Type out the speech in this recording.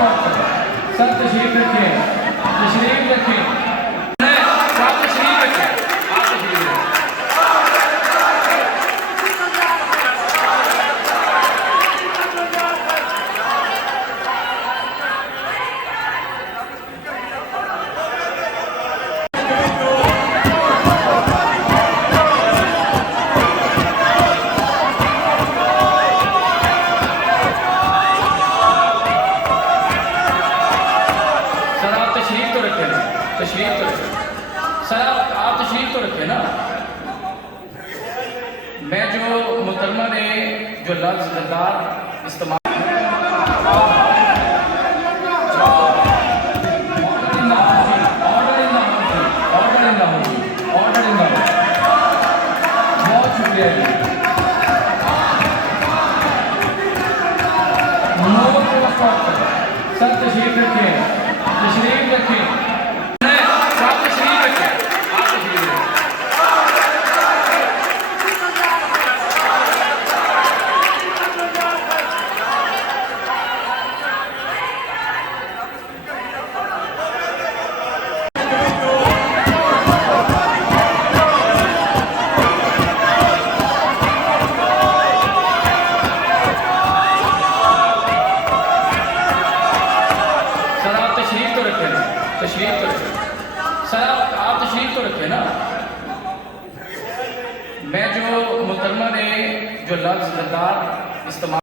सब तशरीफ रखें, तशरीफ रखें, सब तशरीफ रखें, आप तशरीफ रखें। तशरीफ तो रखें सर, आप तशरीफ तो रखें ना। मैं जो मुहतरमा ने जो लफ्ज़ गद्दार इस्तेमाल बहुत शुक्रिया जी। सर तशरीफ रखें, तशरीफ रखें, तशरीफ तो रखें सर, आप तशरीफ तो रखें ना। मैं जो मुहतरमा ने जो लफ्ज़ गद्दार इस्तेमाल